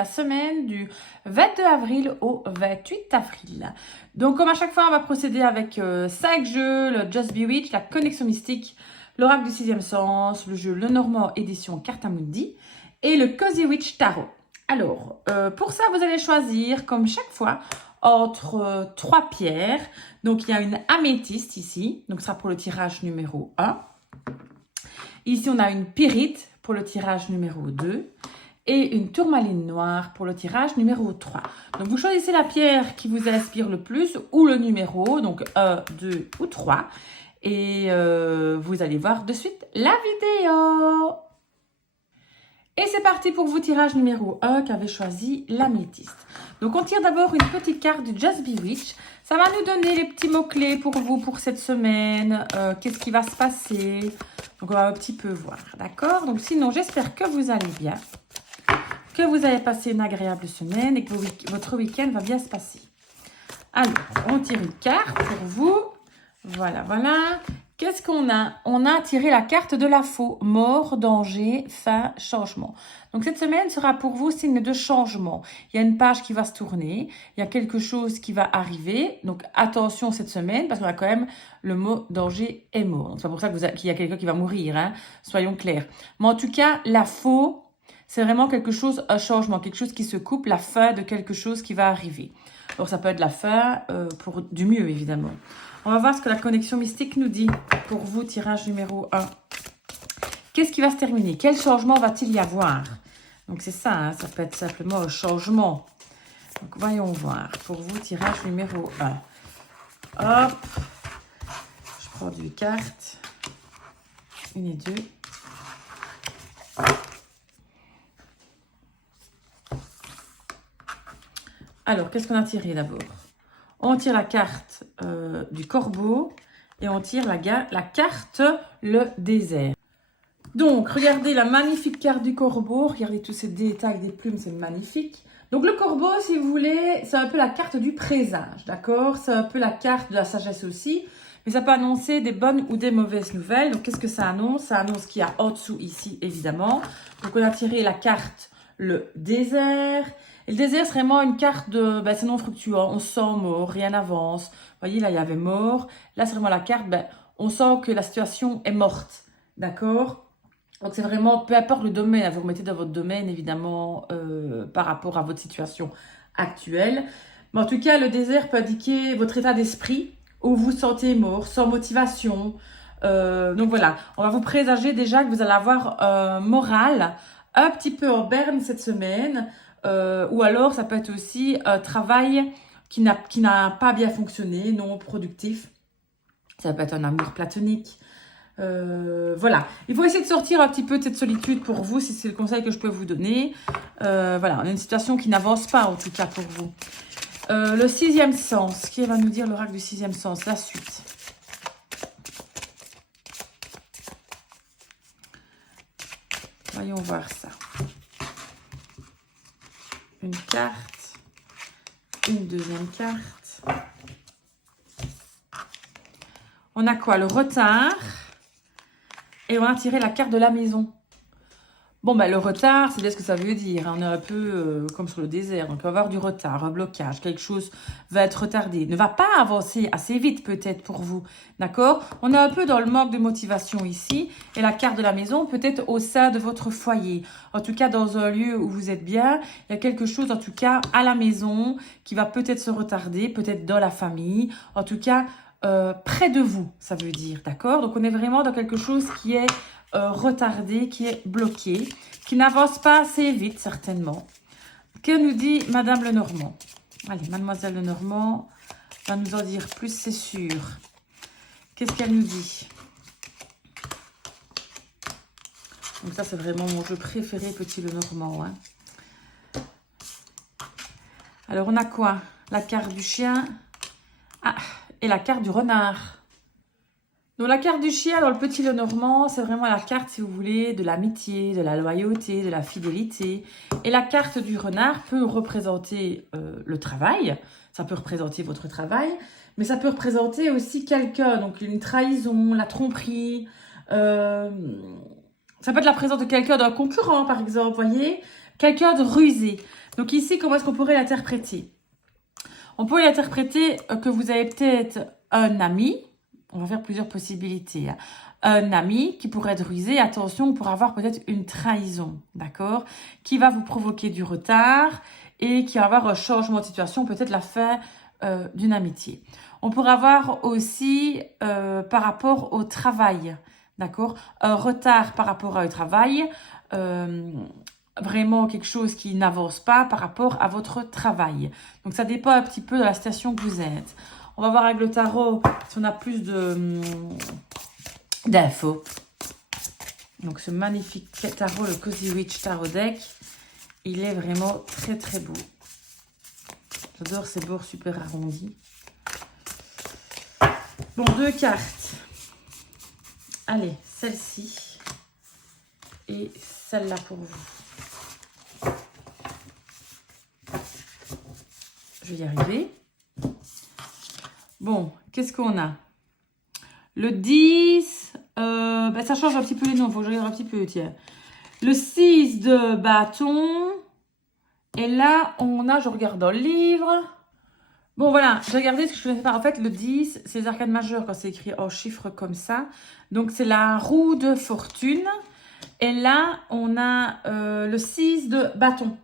la semaine du 22 avril au 28 avril. Donc comme à chaque fois, on va procéder avec 5 jeux, le Just Bewitch, la connexion mystique, l'oracle du sixième sens, le jeu Lenormand édition Cartamundi et le Cozy Witch Tarot. Alors, pour ça, vous allez choisir, comme chaque fois, entre 3 pierres. Donc, il y a une améthyste ici, donc ce sera pour le tirage numéro 1. Ici, on a une pyrite pour le tirage numéro 2 et une tourmaline noire pour le tirage numéro 3. Donc, vous choisissez la pierre qui vous inspire le plus ou le numéro, donc 1, 2 ou 3. Et vous allez voir de suite la vidéo. Et c'est parti pour vous, tirage numéro 1 qui avait choisi l'améthyste. Donc, on tire d'abord une petite carte du Just Bewitch. Ça va nous donner les petits mots-clés pour vous pour cette semaine. Qu'est-ce qui va se passer? Donc, on va un petit peu voir, d'accord? Donc, sinon, j'espère que vous allez bien, que vous avez passé une agréable semaine et que votre week-end va bien se passer. Alors, on tire une carte pour vous. Voilà, voilà. Qu'est-ce qu'on a? On a tiré la carte de la faux. Mort, danger, fin, changement. Donc, cette semaine sera pour vous signe de changement. Il y a une page qui va se tourner. Il y a quelque chose qui va arriver. Donc, attention cette semaine parce qu'on a quand même le mot danger et mort. C'est pas pour ça qu'il y a quelqu'un qui va mourir, hein. Soyons clairs. Mais en tout cas, la faux, c'est vraiment quelque chose, un changement, quelque chose qui se coupe, la fin de quelque chose qui va arriver. Alors, ça peut être la fin pour du mieux, évidemment. On va voir ce que la connexion mystique nous dit pour vous, tirage numéro 1. Qu'est-ce qui va se terminer? Quel changement va-t-il y avoir? Donc, c'est ça, hein, ça peut être simplement un changement. Donc, voyons voir. Pour vous, tirage numéro 1. Hop. Je prends 2 cartes. 1 et 2. Alors, qu'est-ce qu'on a tiré d'abord? On tire la carte du corbeau et on tire la carte le désert. Donc, regardez la magnifique carte du corbeau. Regardez tous ces détails des plumes, c'est magnifique. Donc, le corbeau, si vous voulez, c'est un peu la carte du présage, d'accord? C'est un peu la carte de la sagesse aussi. Mais ça peut annoncer des bonnes ou des mauvaises nouvelles. Donc, qu'est-ce que ça annonce? Ça annonce qu'il y a en dessous ici, évidemment. Donc, on a tiré la carte le désert. Et le désert, c'est vraiment une carte de... c'est non fructueux, on sent mort, rien n'avance. Vous voyez, là, il y avait mort. Là, c'est vraiment la carte, on sent que la situation est morte. D'accord? Donc, c'est vraiment, peu importe le domaine, vous remettez dans votre domaine, évidemment, par rapport à votre situation actuelle. Mais en tout cas, le désert peut indiquer votre état d'esprit, où vous vous sentez mort, sans motivation. Donc, voilà, on va vous présager déjà que vous allez avoir un moral un petit peu en berne cette semaine. Ou alors, ça peut être aussi un travail qui n'a pas bien fonctionné, non productif. Ça peut être un amour platonique. Voilà. Il faut essayer de sortir un petit peu de cette solitude pour vous, si c'est le conseil que je peux vous donner. Voilà, on a une situation qui n'avance pas, en tout cas, pour vous. Le sixième sens. Qui va nous dire l'oracle du sixième sens? La suite. Voyons voir ça. Une carte, une deuxième carte. On a quoi? Le retard. Et on a tiré la carte de la maison. Bon, le retard, c'est bien ce que ça veut dire. On est un peu comme sur le désert. Donc, on va avoir du retard, un blocage. Quelque chose va être retardé. Ne va pas avancer assez vite, peut-être, pour vous. D'accord? On est un peu dans le manque de motivation ici. Et la carte de la maison, peut-être au sein de votre foyer. En tout cas, dans un lieu où vous êtes bien. Il y a quelque chose, en tout cas, à la maison qui va peut-être se retarder. Peut-être dans la famille. En tout cas, près de vous, ça veut dire. D'accord? Donc, on est vraiment dans quelque chose qui est... retardé, qui est bloqué, qui n'avance pas assez vite, certainement. Que nous dit Madame Lenormand? Allez, Mademoiselle Lenormand va nous en dire plus, c'est sûr. Qu'est-ce qu'elle nous dit? Donc ça, c'est vraiment mon jeu préféré, Petit Lenormand. Hein. Alors, on a quoi? La carte du chien. Ah, et la carte du renard. Donc, la carte du chien dans le Petit Lenormand, c'est vraiment la carte, si vous voulez, de l'amitié, de la loyauté, de la fidélité. Et la carte du renard peut représenter le travail. Ça peut représenter votre travail. Mais ça peut représenter aussi quelqu'un. Donc, une trahison, la tromperie. Ça peut être la présence de quelqu'un, d'un concurrent, par exemple, voyez. quelqu'un de rusé. Donc ici, comment est-ce qu'on pourrait l'interpréter? On pourrait l'interpréter que vous avez peut-être un ami. On va faire plusieurs possibilités. Hein. Un ami qui pourrait être rusé. Attention, on pourrait avoir peut-être une trahison, d'accord? Qui va vous provoquer du retard et qui va avoir un changement de situation, peut-être la fin d'une amitié. On pourrait avoir aussi par rapport au travail, d'accord? Un retard par rapport au travail. Vraiment quelque chose qui n'avance pas par rapport à votre travail. Donc, ça dépend un petit peu de la situation que vous êtes. On va voir avec le tarot si on a plus d'infos. Donc, ce magnifique tarot, le Cozy Witch Tarot Deck, il est vraiment très, très beau. J'adore ces bords super arrondis. Bon, 2 cartes. Allez, celle-ci et celle-là pour vous. Je vais y arriver. Bon, qu'est-ce qu'on a? Le 10, ça change un petit peu les noms, il faut que je regarde un petit peu, tiens. Le 6 de bâton. Et là, on a, je regarde dans le livre. Bon, voilà, j'ai regardé ce que je ne connaissais pas. En fait, le 10, c'est les arcanes majeures quand c'est écrit en chiffres comme ça. Donc, c'est la roue de fortune. Et là, on a le 6 de bâton.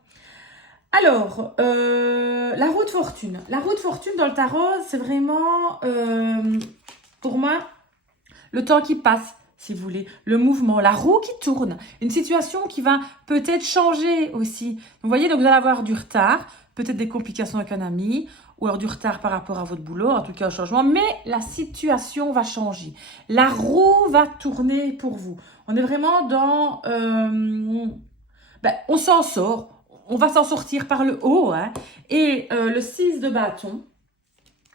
Alors, la roue de fortune. La roue de fortune dans le tarot, c'est vraiment, pour moi, le temps qui passe, si vous voulez. Le mouvement, la roue qui tourne. Une situation qui va peut-être changer aussi. Vous voyez, donc vous allez avoir du retard, peut-être des complications avec un ami, ou alors du retard par rapport à votre boulot, en tout cas un changement. Mais la situation va changer. La roue va tourner pour vous. On est vraiment dans... on s'en sort. On va s'en sortir par le haut. Hein. Et le 6 de bâton.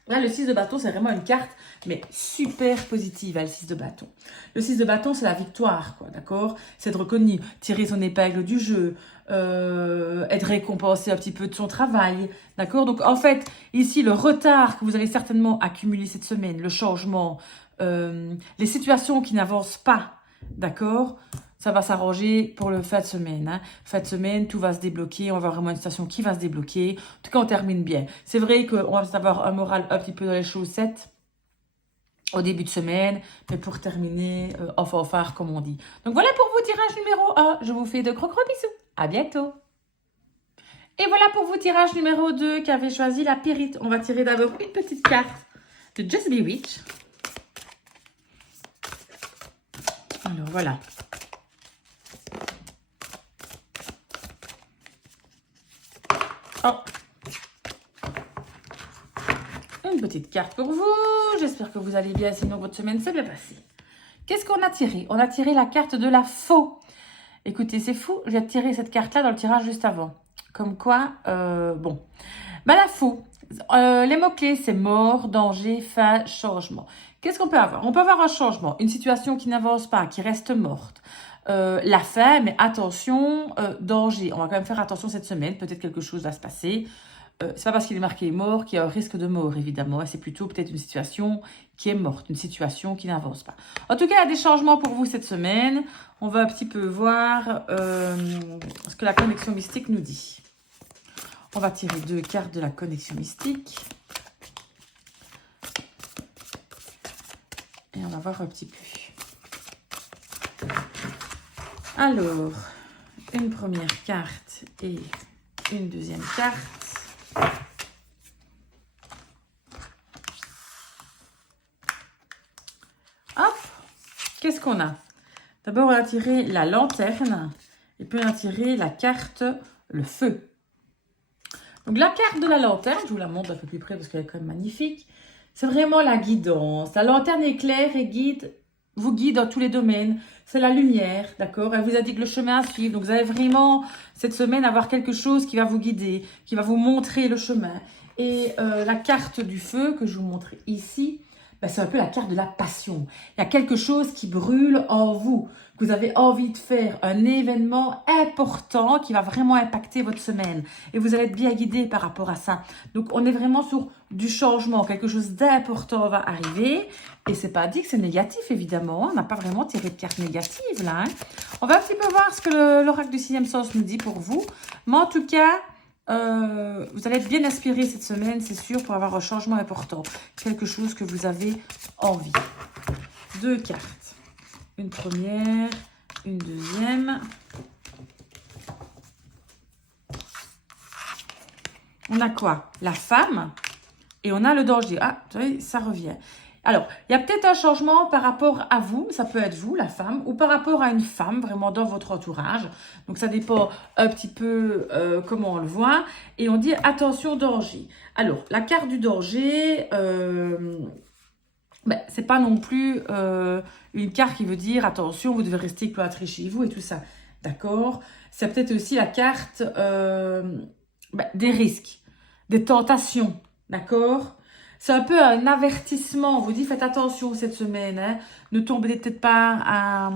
Là, le 6 de bâton, c'est vraiment une carte, mais super positive, hein, le 6 de bâton. Le 6 de bâton, c'est la victoire, quoi, d'accord? C'est de reconnu, tirer son épingle du jeu, être récompensé un petit peu de son travail, d'accord? Donc, en fait, ici, le retard que vous allez certainement accumuler cette semaine, le changement, les situations qui n'avancent pas, d'accord? Ça va s'arranger pour le fin de semaine. Hein. Fin de semaine, tout va se débloquer. On va avoir vraiment une situation qui va se débloquer. En tout cas, on termine bien. C'est vrai qu'on va avoir un moral un petit peu dans les chaussettes au début de semaine. Mais pour terminer, en fanfare, comme on dit. Donc voilà pour vous, tirage numéro 1. Je vous fais de gros gros bisous. À bientôt. Et voilà pour vous, tirage numéro 2 qui avait choisi la pyrite. On va tirer d'abord une petite carte de Just Be Witch. Alors voilà. Oh. Une petite carte pour vous. J'espère que vous allez bien, sinon votre semaine s'est bien passée. Qu'est-ce qu'on a tiré? On a tiré la carte de la faux. Écoutez, c'est fou. J'ai tiré cette carte-là dans le tirage juste avant. Comme quoi, bon. La faux. Les mots-clés, c'est mort, danger, fin, changement. Qu'est-ce qu'on peut avoir? On peut avoir un changement, une situation qui n'avance pas, qui reste morte. La fin, mais attention, danger. On va quand même faire attention cette semaine. Peut-être quelque chose va se passer. C'est pas parce qu'il est marqué mort qu'il y a un risque de mort, évidemment. C'est plutôt peut-être une situation qui est morte, une situation qui n'avance pas. En tout cas, il y a des changements pour vous cette semaine. On va un petit peu voir ce que la connexion mystique nous dit. On va tirer 2 cartes de la connexion mystique. Et on va voir un petit peu. Alors, une première carte et une deuxième carte. Hop, qu'est-ce qu'on a? D'abord, on a tiré la lanterne et puis on a tiré la carte le feu. Donc, la carte de la lanterne, je vous la montre un peu plus près parce qu'elle est quand même magnifique. C'est vraiment la guidance. La lanterne éclaire et vous guide dans tous les domaines. C'est la lumière, d'accord? Elle vous indique le chemin à suivre. Donc, vous allez vraiment, cette semaine, avoir quelque chose qui va vous guider, qui va vous montrer le chemin. Et la carte du feu que je vous montre ici, ben, c'est un peu la carte de la passion. Il y a quelque chose qui brûle en vous, que vous avez envie de faire, un événement important qui va vraiment impacter votre semaine. Et vous allez être bien guidé par rapport à ça. Donc, on est vraiment sur du changement. Quelque chose d'important va arriver. Et c'est pas dit que c'est négatif, évidemment. On n'a pas vraiment tiré de carte négative, là. On va un petit peu voir ce que l'oracle du sixième sens nous dit pour vous. Mais en tout cas, vous allez être bien inspiré cette semaine, c'est sûr, pour avoir un changement important. Quelque chose que vous avez envie. 2 cartes. Une première, une deuxième. On a quoi? La femme et on a le danger. Ah, vous voyez, ça revient. Alors, il y a peut-être un changement par rapport à vous, ça peut être vous, la femme, ou par rapport à une femme, vraiment dans votre entourage. Donc, ça dépend un petit peu comment on le voit. Et on dit, attention, danger. Alors, la carte du danger, ben, c'est pas non plus une carte qui veut dire, attention, vous devez rester cloîtré chez vous et tout ça. D'accord? C'est peut-être aussi la carte ben, des risques, des tentations. D'accord? C'est un peu un avertissement. On vous dit, faites attention cette semaine. Hein. Ne tombez peut-être pas à...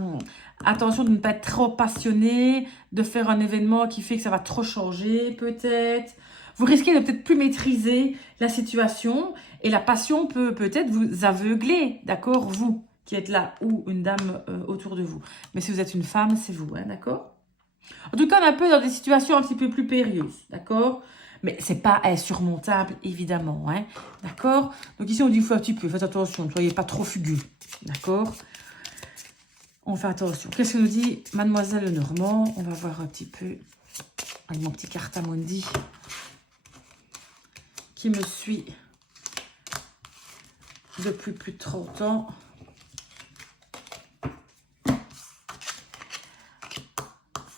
Attention de ne pas être trop passionné, de faire un événement qui fait que ça va trop changer, peut-être. Vous risquez de peut-être plus maîtriser la situation et la passion peut peut-être vous aveugler, d'accord? Vous qui êtes là ou une dame autour de vous. Mais si vous êtes une femme, c'est vous, hein, d'accord? En tout cas, on est un peu dans des situations un petit peu plus périlleuses, d'accord? Mais c'est pas insurmontable, évidemment, hein, d'accord? Donc ici, on dit, faut un petit peu, faites attention, ne soyez pas trop fugueux, d'accord? On fait attention. Qu'est-ce que nous dit Mademoiselle Lenormand? On va voir un petit peu avec mon petit cartamundi qui me suit depuis plus de 30 ans.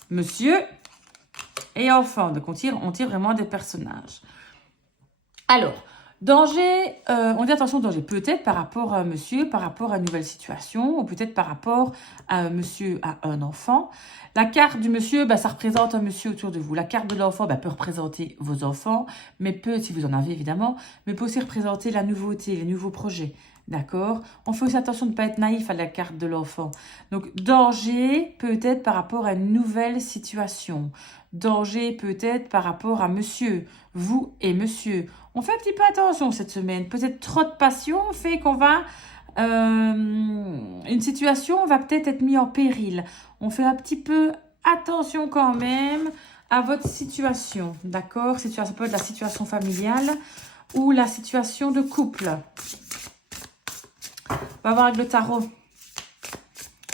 Monsieur et enfant. Donc, on tire vraiment des personnages. Alors, danger, on dit attention, danger. Peut-être par rapport à monsieur, par rapport à une nouvelle situation, ou peut-être par rapport à monsieur, à un enfant. La carte du monsieur, bah, ça représente un monsieur autour de vous. La carte de l'enfant bah, peut représenter vos enfants, mais peut, si vous en avez évidemment, mais peut aussi représenter la nouveauté, les nouveaux projets. D'accord? On fait aussi attention de ne pas être naïf à la carte de l'enfant. Donc, danger peut-être par rapport à une nouvelle situation. Danger peut-être par rapport à monsieur, vous et monsieur. On fait un petit peu attention cette semaine. Peut-être trop de passion fait qu'on va... une situation va peut-être être mise en péril. On fait un petit peu attention quand même à votre situation. D'accord? Ça peut être la situation familiale ou la situation de couple. On va voir avec le tarot.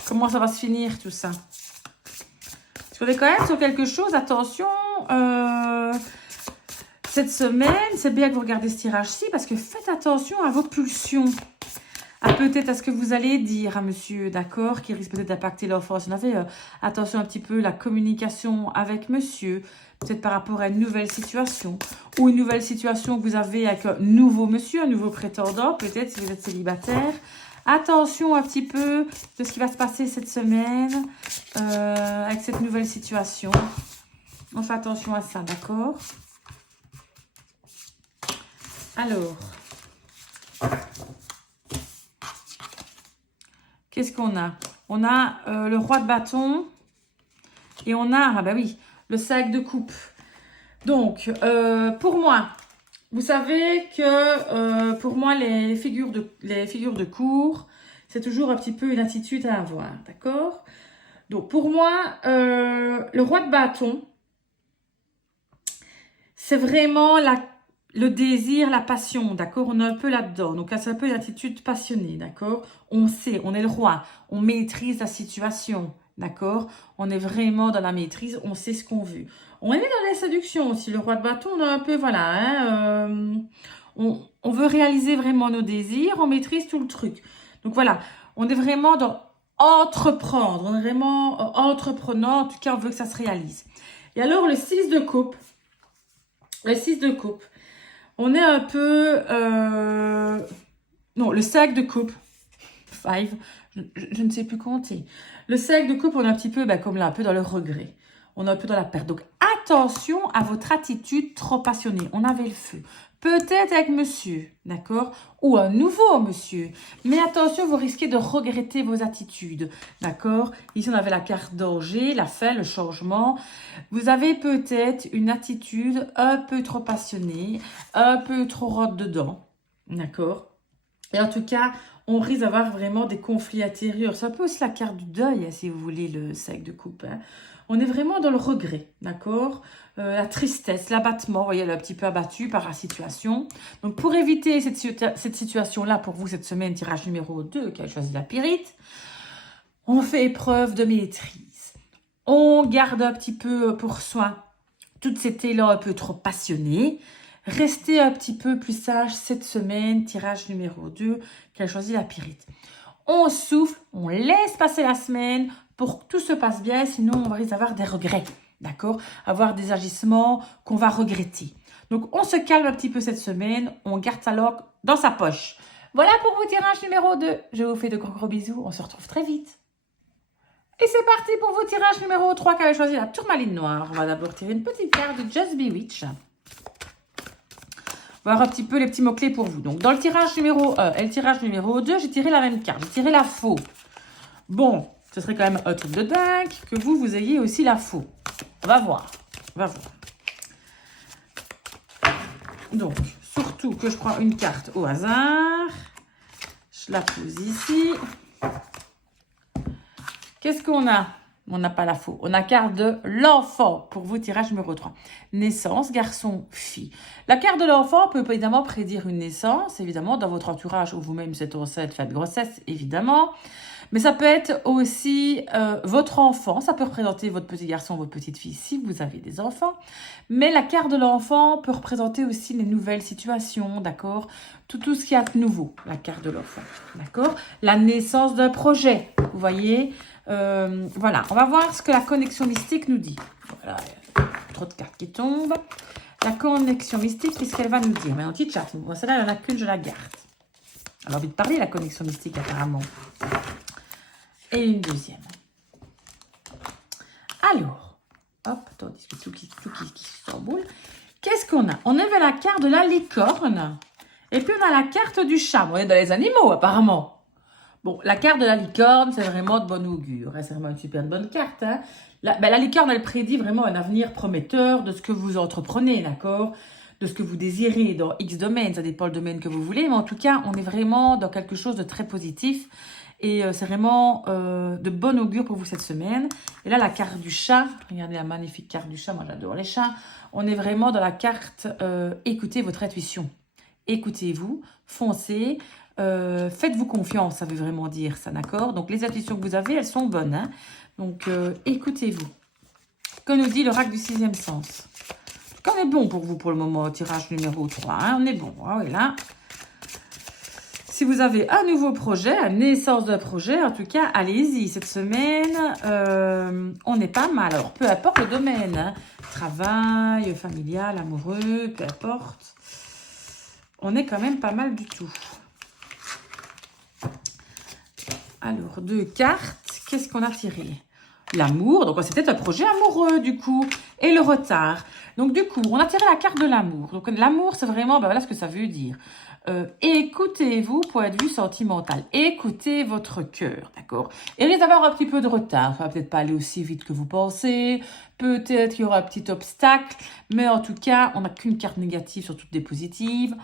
Comment ça va se finir tout ça? Parce qu'on est quand même sur quelque chose. Attention. Cette semaine, c'est bien que vous regardez ce tirage-ci parce que faites attention à vos pulsions. Peut-être à ce que vous allez dire à monsieur, d'accord, qui risque peut-être d'impacter l'enfant. Si on avait attention un petit peu la communication avec monsieur, peut-être par rapport à une nouvelle situation, ou une nouvelle situation que vous avez avec un nouveau monsieur, un nouveau prétendant, peut-être si vous êtes célibataire. Attention un petit peu de ce qui va se passer cette semaine avec cette nouvelle situation. On fait attention à ça, d'accord? Alors... Qu'est-ce qu'on a? On a le roi de bâton et on a, ah bah oui, le 5 de coupe. Donc, pour moi, vous savez que pour moi, les figures de cour, c'est toujours un petit peu une attitude à avoir, d'accord? Donc, pour moi, le roi de bâton, c'est vraiment le désir, la passion, d'accord? On est un peu là-dedans. Donc, c'est un peu une attitude passionnée, d'accord? On sait, on est le roi. On maîtrise la situation, d'accord? On est vraiment dans la maîtrise. On sait ce qu'on veut. On est dans la séduction aussi. Le roi de bâton, on a un peu, voilà, hein, on veut réaliser vraiment nos désirs. On maîtrise tout le truc. Donc, voilà. On est vraiment dans entreprendre. On est vraiment entreprenant. En tout cas, on veut que ça se réalise. Et alors, le 6 de coupe. Le 6 de coupe. On est un peu... Non, le 5 de coupe. 5. Je ne sais plus compter. Le 5 de coupe, on est un petit peu, comme là, un peu dans le regret. On est un peu dans la perte. Donc, attention à votre attitude trop passionnée. On avait le feu. peut-être avec monsieur, d'accord? Ou un nouveau monsieur. Mais attention, vous risquez de regretter vos attitudes, d'accord? Ici, on avait la carte danger, la fin, le changement. Vous avez peut-être une attitude un peu trop passionnée, un peu trop rentre dedans, d'accord? Et en tout cas, on risque d'avoir vraiment des conflits intérieurs. C'est un peu aussi la carte du deuil, hein, si vous voulez, le 5 de coupe. Hein. On est vraiment dans le regret, d'accord? La tristesse, l'abattement, vous voyez, elle est un petit peu abattue par la situation. Donc, pour éviter cette situation-là, pour vous, cette semaine, tirage numéro 2, qui a choisi la pyrite, on fait preuve de maîtrise. On garde un petit peu pour soi tout cet élan un peu trop passionné. Restez un petit peu plus sage cette semaine, tirage numéro 2, qui a choisi la pyrite. On souffle, on laisse passer la semaine pour que tout se passe bien, sinon on va risque d'avoir des regrets, d'accord? Avoir des agissements qu'on va regretter. Donc on se calme un petit peu cette semaine, on garde sa langue dans sa poche. Voilà pour vos tirages numéro 2. Je vous fais de gros bisous, on se retrouve très vite. Et c'est parti pour vos tirages numéro 3 qui avait choisi la tourmaline noire. On va d'abord tirer une petite carte de Just Bewitch. Voir un petit peu les petits mots-clés pour vous. Donc, dans le tirage numéro 1 et le tirage numéro 2, j'ai tiré la même carte. J'ai tiré la faux. Bon, ce serait quand même un truc de dingue que vous ayez aussi la faux. On va voir. On va voir. Donc, surtout que je prends une carte au hasard. Je la pose ici. Qu'est-ce qu'on a? On n'a pas la faux. On a carte de l'enfant pour vous, tirage numéro 3. Naissance, garçon, fille. La carte de l'enfant peut évidemment prédire une naissance, évidemment, dans votre entourage ou vous-même, c'est enceinte, faites grossesse, évidemment. Mais ça peut être aussi votre enfant. Ça peut représenter votre petit garçon, votre petite fille, si vous avez des enfants. Mais la carte de l'enfant peut représenter aussi les nouvelles situations, d'accord? Tout ce qui est nouveau, la carte de l'enfant, d'accord? La naissance d'un projet, vous voyez? Voilà, on va voir ce que la connexion mystique nous dit. Voilà, trop de cartes qui tombent. La connexion mystique, qu'est-ce qu'elle va nous dire? Mais en petit chat, moi celle-là, il n'y en a qu'une, je la garde. Elle a envie de parler, la connexion mystique, apparemment. Et une deuxième. Alors, hop, attendez, tout qui s'emboule. Qu'est-ce qu'on a? On avait la carte de la licorne. Et puis, on a la carte du chat. On est dans les animaux, apparemment. Bon, la carte de la licorne, c'est vraiment de bon augure. Hein, c'est vraiment une super bonne carte. Hein. La licorne, elle prédit vraiment un avenir prometteur de ce que vous entreprenez, d'accord? De ce que vous désirez dans X domaine. Ça dépend le domaine que vous voulez. Mais en tout cas, on est vraiment dans quelque chose de très positif. Et c'est vraiment de bon augure pour vous cette semaine. Et là, la carte du chat. Regardez la magnifique carte du chat. Moi, j'adore les chats. On est vraiment dans la carte écoutez votre intuition. Écoutez-vous, foncez. Faites-vous confiance, ça veut vraiment dire ça, d'accord? Donc, les intuitions que vous avez, elles sont bonnes. Hein? Donc, écoutez-vous. Que nous dit l'oracle du 6e sens? On est bon pour vous pour le moment, tirage numéro 3. Hein? On est bon. Ah oui, là. Si vous avez un nouveau projet, une naissance d'un projet, en tout cas, allez-y. Cette semaine, on est pas mal. Alors, peu importe le domaine. Hein? Travail, familial, amoureux, peu importe. On est quand même pas mal du tout. Alors, 2 cartes. Qu'est-ce qu'on a tiré? L'amour. Donc, c'est peut-être un projet amoureux, du coup. Et le retard. Donc, du coup, on a tiré la carte de l'amour. Donc, l'amour, c'est vraiment, ben voilà ce que ça veut dire. Écoutez-vous, point de vue sentimental. Écoutez votre cœur, d'accord? Il risque d'avoir un petit peu de retard. Ça va peut-être pas aller aussi vite que vous pensez. Peut-être qu'il y aura un petit obstacle. Mais en tout cas, on n'a qu'une carte négative sur toutes des positives.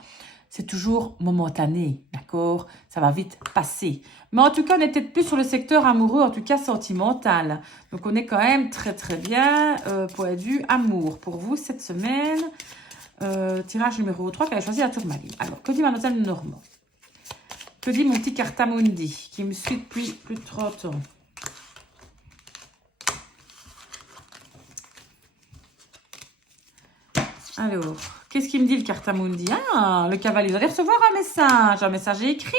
C'est toujours momentané, d'accord? Ça va vite passer. Mais en tout cas, on est peut-être plus sur le secteur amoureux, en tout cas sentimental. Donc, on est quand même très, très bien, point de vue amour. Pour vous, cette semaine, tirage numéro 3, qui a choisi la tourmaline. Alors, que dit Mademoiselle Normand? Que dit mon petit Cartamundi, qui me suit depuis plus de 30 ans? Alors, qu'est-ce qu'il me dit le Cartamundi? Ah, le cavalier, vous allez recevoir un message écrit.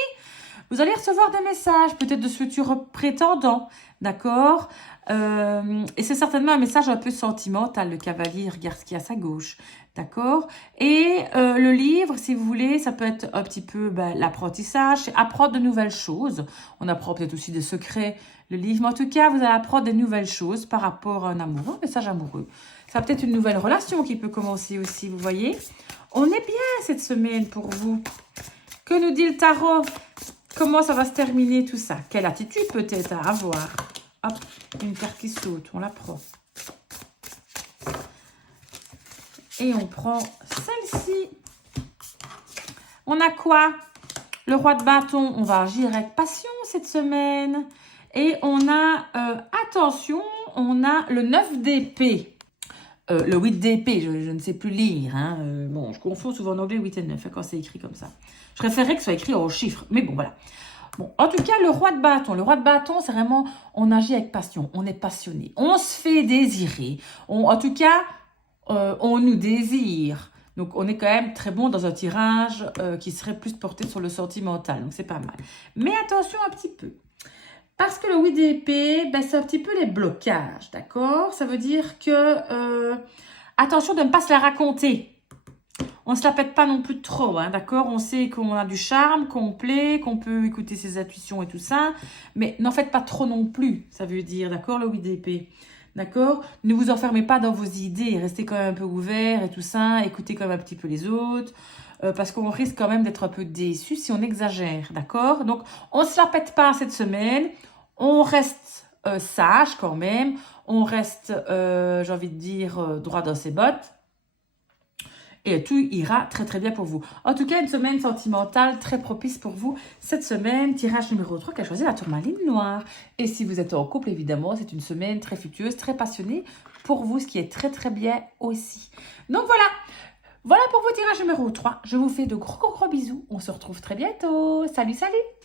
Vous allez recevoir des messages, peut-être de ce futurs prétendants, d'accord? Et c'est certainement un message un peu sentimental. Le cavalier regarde ce qu'il y a à sa gauche, d'accord? Et le livre, si vous voulez, ça peut être un petit peu l'apprentissage, c'est apprendre de nouvelles choses. On apprend peut-être aussi des secrets, le livre. Mais en tout cas, vous allez apprendre des nouvelles choses par rapport à un amoureux, un message amoureux. Ça peut être une nouvelle relation qui peut commencer aussi, vous voyez. On est bien cette semaine pour vous. Que nous dit le tarot? Comment ça va se terminer tout ça? Quelle attitude peut-être à avoir? Hop, une carte qui saute, on la prend. Et on prend celle-ci. On a quoi? Le roi de bâton, on va agir avec passion cette semaine. Et on a, attention, on a le 9 d'épée. Le 8 d'épée, je ne sais plus lire. Hein. Bon, je confonds souvent en anglais 8 et 9 hein, quand c'est écrit comme ça. Je préférerais que ce soit écrit en chiffres, mais bon, voilà. Bon, en tout cas, le roi de bâton, c'est vraiment, on agit avec passion, on est passionné, on se fait désirer. En tout cas, on nous désire. Donc, on est quand même très bon dans un tirage qui serait plus porté sur le sentimental. Donc, c'est pas mal. Mais attention un petit peu. Parce que le 8 d'épée, ben, c'est un petit peu les blocages, d'accord? Ça veut dire que, attention de ne pas se la raconter. On ne se la pète pas non plus trop, hein, d'accord? On sait qu'on a du charme, qu'on plaît, qu'on peut écouter ses intuitions et tout ça. Mais n'en faites pas trop non plus, ça veut dire, d'accord, le 8 d'épée. D'accord? Ne vous enfermez pas dans vos idées, restez quand même un peu ouvert et tout ça, écoutez quand même un petit peu les autres. Parce qu'on risque quand même d'être un peu déçu si on exagère, d'accord? Donc, on ne se la pète pas cette semaine. On reste sage quand même, on reste, j'ai envie de dire, droit dans ses bottes. Et tout ira très très bien pour vous. En tout cas, une semaine sentimentale très propice pour vous. Cette semaine, tirage numéro 3 qui a choisi la tourmaline noire. Et si vous êtes en couple, évidemment, c'est une semaine très fructueuse, très passionnée pour vous, ce qui est très très bien aussi. Donc voilà, voilà pour vos tirages numéro 3. Je vous fais de gros bisous. On se retrouve très bientôt. Salut, salut!